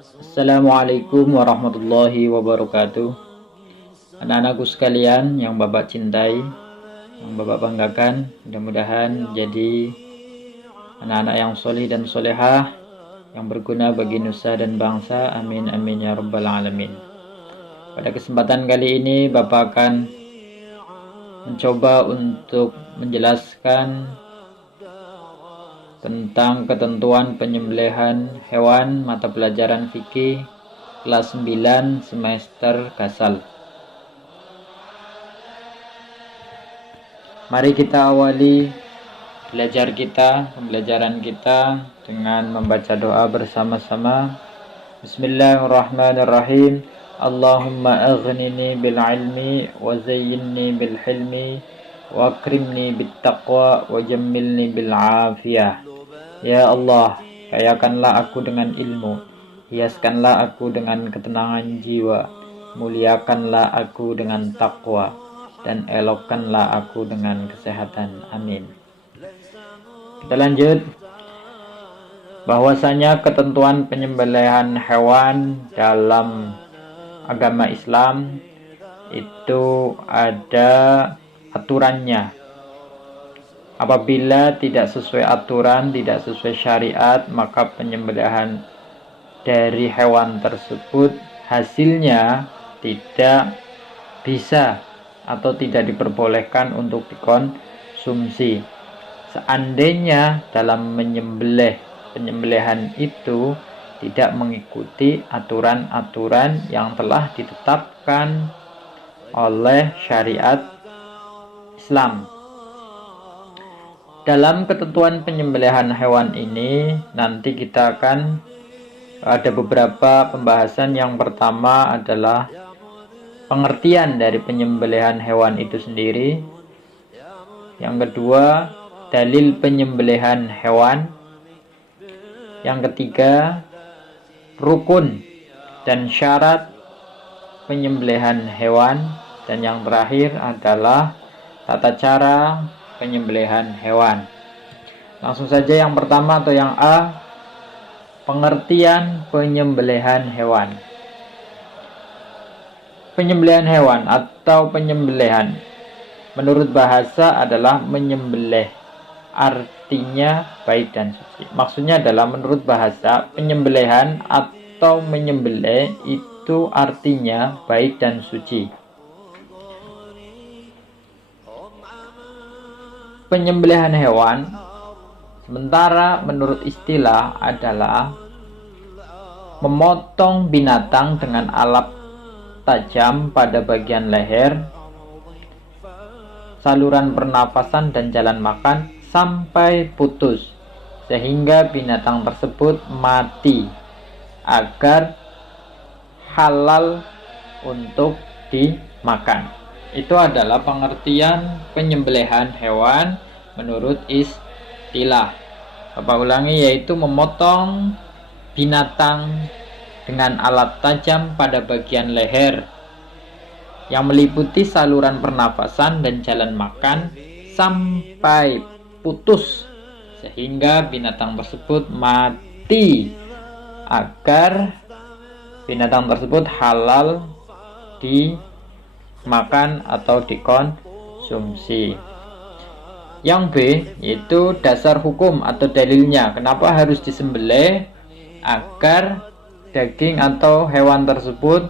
Assalamualaikum warahmatullahi wabarakatuh. Anak-anakku sekalian yang Bapak cintai, yang Bapak banggakan, mudah-mudahan jadi anak-anak yang solih dan solehah, yang berguna bagi nusa dan bangsa. Amin amin ya rabbal alamin. Pada kesempatan kali ini Bapak akan mencoba untuk menjelaskan tentang ketentuan penyembelihan hewan mata pelajaran fikih kelas 9 semester Kasal. Mari kita awali pembelajaran kita dengan membaca doa bersama-sama. Bismillahirrahmanirrahim. Allahumma aghnini bil ilmi wa zayyinni bil hilmi wa akrimni bit taqwa wa jammilni bil afiyah. Ya Allah, kayakanlah aku dengan ilmu, hiaskanlah aku dengan ketenangan jiwa, muliakanlah aku dengan takwa, dan elokkanlah aku dengan kesehatan. Amin. Kita lanjut. Bahwasanya ketentuan penyembelihan hewan dalam agama Islam itu ada aturannya. Apabila tidak sesuai aturan, tidak sesuai syariat, maka penyembelihan dari hewan tersebut hasilnya tidak bisa atau tidak diperbolehkan untuk dikonsumsi. Seandainya dalam penyembelihan itu tidak mengikuti aturan-aturan yang telah ditetapkan oleh syariat Islam. Dalam ketentuan penyembelihan hewan ini nanti kita akan ada beberapa pembahasan. Yang pertama adalah pengertian dari penyembelihan hewan itu sendiri. Yang kedua, dalil penyembelihan hewan. Yang ketiga, rukun dan syarat penyembelihan hewan. Dan yang terakhir adalah tata cara penyembelihan hewan. Langsung saja yang pertama atau yang A, pengertian penyembelihan hewan. Penyembelihan hewan atau penyembelihan menurut bahasa adalah menyembelih. Artinya baik dan suci. Maksudnya adalah menurut bahasa penyembelihan atau menyembelih itu artinya baik dan suci. Penyembelihan hewan sementara menurut istilah adalah memotong binatang dengan alat tajam pada bagian leher, saluran pernapasan dan jalan makan sampai putus sehingga binatang tersebut mati agar halal untuk dimakan. Itu adalah pengertian penyembelihan hewan menurut istilah. Bapak ulangi, yaitu memotong binatang dengan alat tajam pada bagian leher yang meliputi saluran pernapasan dan jalan makan sampai putus sehingga binatang tersebut mati agar binatang tersebut halal dimakan atau dikonsumsi. Yang B yaitu dasar hukum atau dalilnya. Kenapa harus disembelih? Agar daging atau hewan tersebut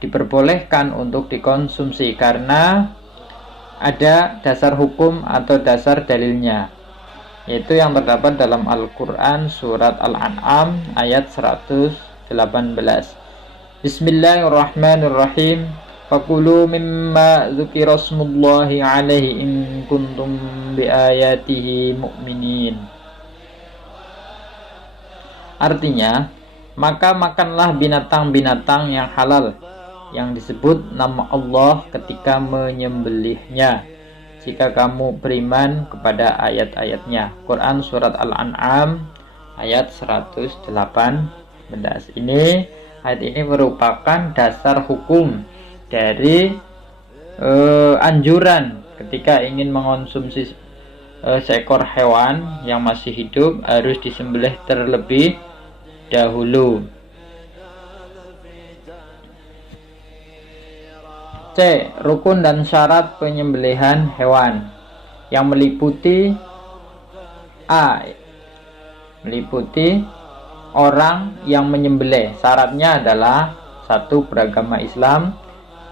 diperbolehkan untuk dikonsumsi, karena ada dasar hukum atau dasar dalilnya, yaitu yang terdapat dalam Al-Quran surat Al-An'am ayat 118. Bismillahirrahmanirrahim. Fakulu mimma dzukira smullahi alaihi in kuntum biayatihi mu'minin. Artinya, maka makanlah binatang-binatang yang halal yang disebut nama Allah ketika menyembelihnya, jika kamu beriman kepada ayat-ayatnya. Quran surat Al-An'am ayat 118. Ayat ini merupakan dasar hukum dari anjuran ketika ingin mengonsumsi seekor hewan yang masih hidup harus disembelih terlebih dahulu. C. Rukun dan syarat penyembelihan hewan yang meliputi A. Meliputi orang yang menyembelih. Syaratnya adalah 1. Beragama Islam,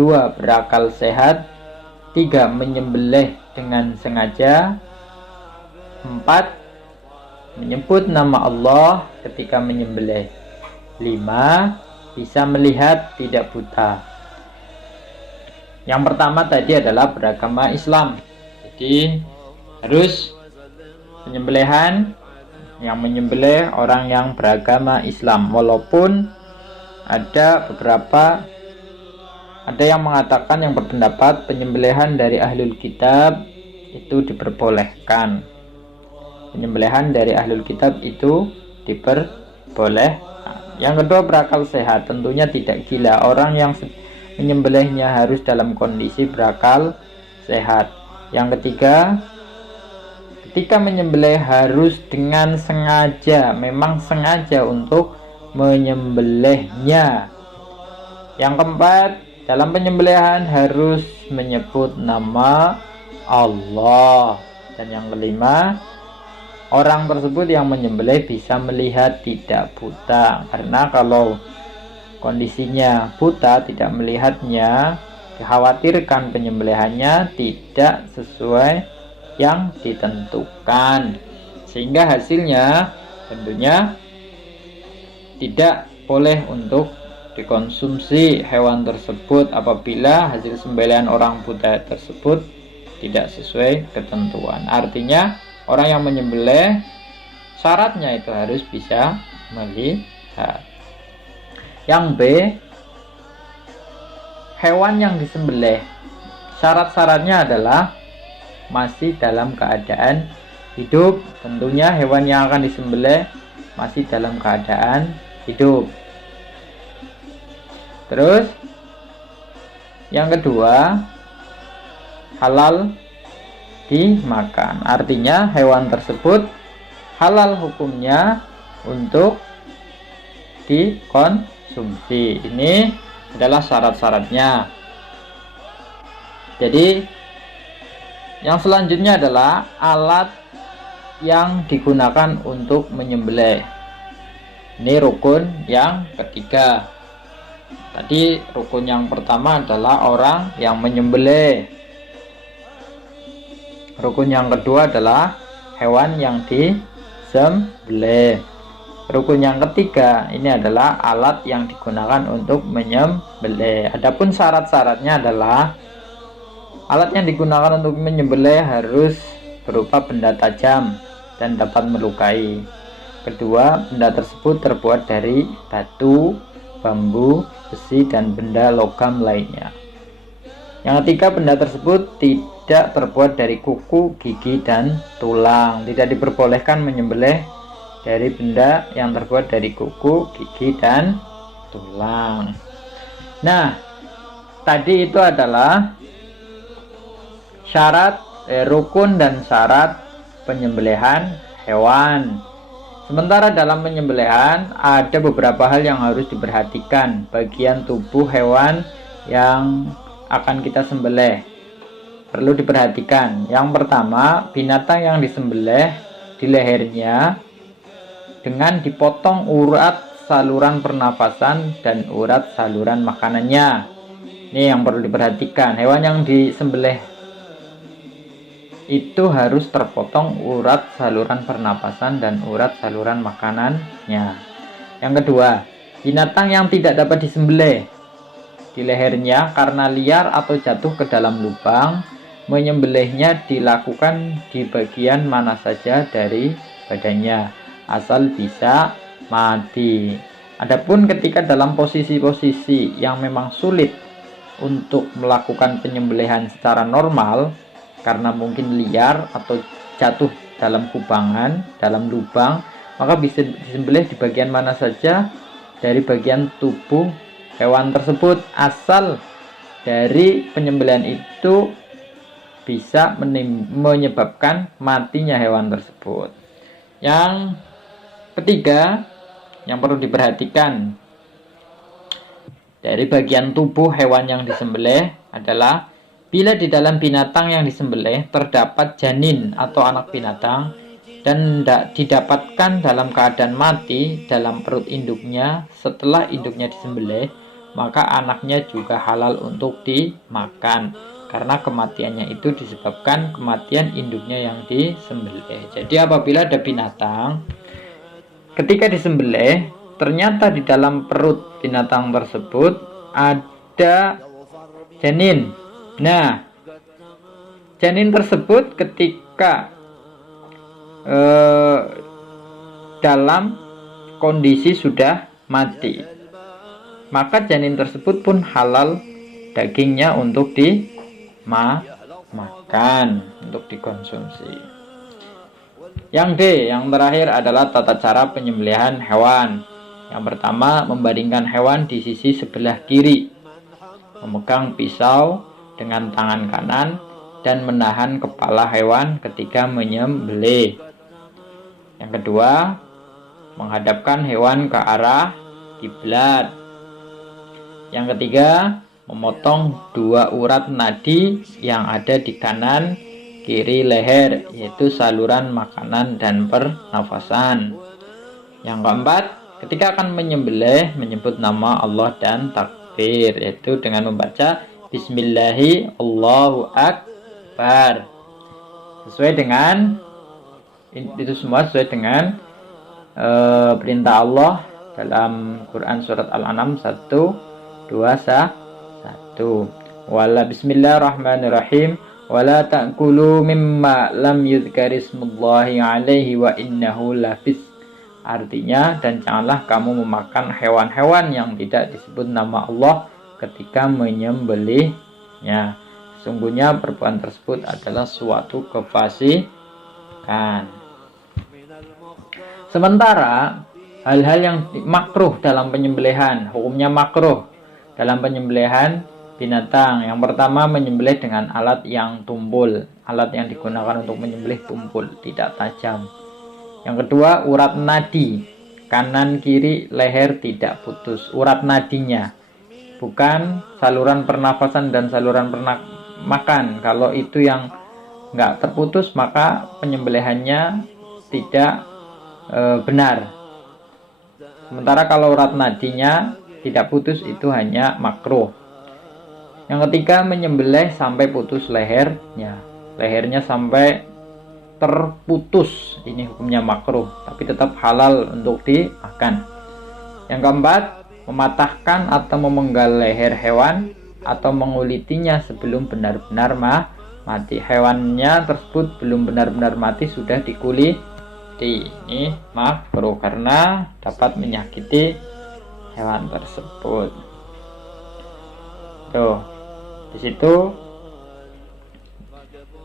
2. Berakal sehat, 3. Menyembelih dengan sengaja, 4. Menyebut nama Allah ketika menyembelih, 5. Bisa melihat, tidak buta. Yang pertama tadi adalah beragama Islam. Jadi harus penyembelihan yang menyembelih orang yang beragama Islam. Walaupun ada yang mengatakan, yang berpendapat penyembelihan dari ahlul kitab itu diperbolehkan. Penyembelihan dari ahlul kitab itu diperbolehkan. Yang kedua, berakal sehat. Tentunya tidak gila. Orang yang menyembelihnya harus dalam kondisi berakal sehat. Yang ketiga, ketika menyembelih harus dengan sengaja. Memang sengaja untuk menyembelihnya. Yang keempat, dalam penyembelihan harus menyebut nama Allah. Dan yang kelima, orang tersebut yang menyembelih bisa melihat, tidak buta. Karena kalau kondisinya buta, tidak melihatnya, dikhawatirkan penyembelihannya tidak sesuai yang ditentukan, sehingga hasilnya tentunya tidak boleh untuk dikonsumsi hewan tersebut apabila hasil sembelihan orang buta tersebut tidak sesuai ketentuan. Artinya orang yang menyembelih syaratnya itu harus bisa melihat. Yang B, hewan yang disembelih syarat-syaratnya adalah masih dalam keadaan hidup. Tentunya hewan yang akan disembelih masih dalam keadaan hidup. Terus yang kedua, halal dimakan. Artinya hewan tersebut halal hukumnya untuk dikonsumsi. Ini adalah syarat-syaratnya. Jadi yang selanjutnya adalah alat yang digunakan untuk menyembelih. Ini rukun yang ketiga. Tadi rukun yang pertama adalah orang yang menyembelih. Rukun yang kedua adalah hewan yang disembelih. Rukun yang ketiga ini adalah alat yang digunakan untuk menyembelih. Adapun syarat-syaratnya adalah alat yang digunakan untuk menyembelih harus berupa benda tajam dan dapat melukai. Kedua, benda tersebut terbuat dari batu, bambu, besi, dan benda logam lainnya. Yang ketiga, benda tersebut tidak terbuat dari kuku, gigi, dan tulang. Tidak diperbolehkan menyembelih dari benda yang terbuat dari kuku, gigi, dan tulang. Nah, tadi itu adalah syarat rukun dan syarat penyembelihan hewan. Sementara dalam penyembelihan ada beberapa hal yang harus diperhatikan bagian tubuh hewan yang akan kita sembelih. Perlu diperhatikan. Yang pertama, binatang yang disembelih di lehernya dengan dipotong urat saluran pernafasan dan urat saluran makanannya. Ini yang perlu diperhatikan. Hewan yang disembelih itu harus terpotong urat saluran pernapasan dan urat saluran makanannya. Yang kedua, binatang yang tidak dapat disembelih di lehernya karena liar atau jatuh ke dalam lubang, menyembelihnya dilakukan di bagian mana saja dari badannya, asal bisa mati. Adapun ketika dalam posisi-posisi yang memang sulit untuk melakukan penyembelihan secara normal, karena mungkin liar atau jatuh dalam kubangan, dalam lubang, maka bisa disembelih di bagian mana saja dari bagian tubuh hewan tersebut, asal dari penyembelihan itu bisa menyebabkan matinya hewan tersebut. Yang ketiga yang perlu diperhatikan, dari bagian tubuh hewan yang disembelih adalah bila di dalam binatang yang disembelih terdapat janin atau anak binatang dan tidak didapatkan dalam keadaan mati dalam perut induknya setelah induknya disembelih, maka anaknya juga halal untuk dimakan karena kematiannya itu disebabkan kematian induknya yang disembelih. Jadi apabila ada binatang ketika disembelih ternyata di dalam perut binatang tersebut ada janin. Nah, janin tersebut ketika dalam kondisi sudah mati, maka janin tersebut pun halal dagingnya untuk dimakan, untuk dikonsumsi. Yang D, yang terakhir adalah tata cara penyembelihan hewan. Yang pertama, membandingkan hewan di sisi sebelah kiri, memegang pisau dengan tangan kanan dan menahan kepala hewan ketika menyembelih. Yang kedua, menghadapkan hewan ke arah kiblat. Yang ketiga, memotong 2 urat nadi yang ada di kanan kiri leher, yaitu saluran makanan dan pernafasan. Yang keempat, ketika akan menyembelih menyebut nama Allah dan takbir, yaitu dengan membaca Bismillahi Allahu Akbar. Sesuai dengan itu semua sesuai dengan perintah Allah dalam Quran surat Al-An'am 1:2:1. Wala bismillahirrahmanirrahim wala ta'kulu mimma lam yuzkarismullahi alaihi wa innahu lafis. Artinya, dan janganlah kamu memakan hewan-hewan yang tidak disebut nama Allah ketika menyembelihnya. Sungguhnya perbuatan tersebut adalah suatu kefasikan. Sementara hal-hal yang makruh dalam penyembelihan, hukumnya makruh dalam penyembelihan binatang. Yang pertama, menyembelih dengan alat yang tumpul. Alat yang digunakan untuk menyembelih tumpul, tidak tajam. Yang kedua, urat nadi kanan kiri leher tidak putus. Urat nadinya, bukan saluran pernafasan dan saluran makan. Kalau itu yang nggak terputus, maka penyembelihannya tidak benar. Sementara kalau urat nadinya tidak putus, itu hanya makruh. Yang ketiga, menyembelih sampai putus lehernya. Lehernya sampai terputus, ini hukumnya makruh, tapi tetap halal untuk dimakan. Yang keempat, mematahkan atau memenggal leher hewan atau mengulitinya sebelum benar-benar mati. Hewannya tersebut belum benar-benar mati, sudah dikuliti. Ini makruh karena dapat menyakiti hewan tersebut. Tuh, di situ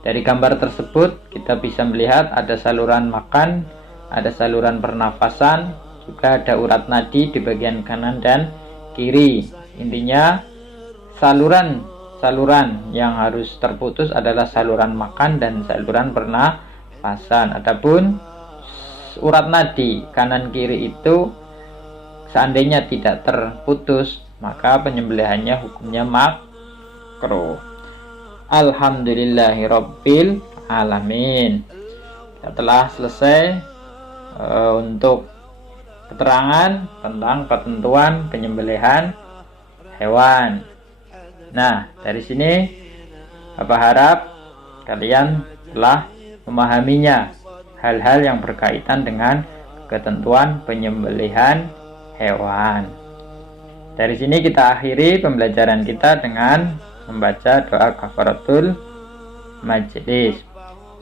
dari gambar tersebut kita bisa melihat ada saluran makan, ada saluran pernafasan, juga ada urat nadi di bagian kanan dan kiri. Intinya saluran yang harus terputus adalah saluran makan dan saluran pernafasan. Adapun urat nadi kanan kiri itu seandainya tidak terputus, maka penyembelihannya hukumnya makruh. Alhamdulillahirabbil alamin. Setelah selesai untuk keterangan tentang ketentuan penyembelihan hewan. Nah, dari sini Bapak harap kalian telah memahaminya, hal-hal yang berkaitan dengan ketentuan penyembelihan hewan. Dari sini kita akhiri pembelajaran kita dengan membaca doa kafaratul majlis.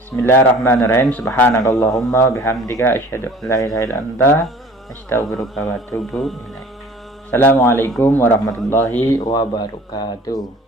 Bismillahirrahmanirrahim. Subhanakallahumma bihamdika asyhadu an la ilaha illa anta astaghfiruka wa atubu ilaik. Assalamualaikum warahmatullahi wabarakatuh.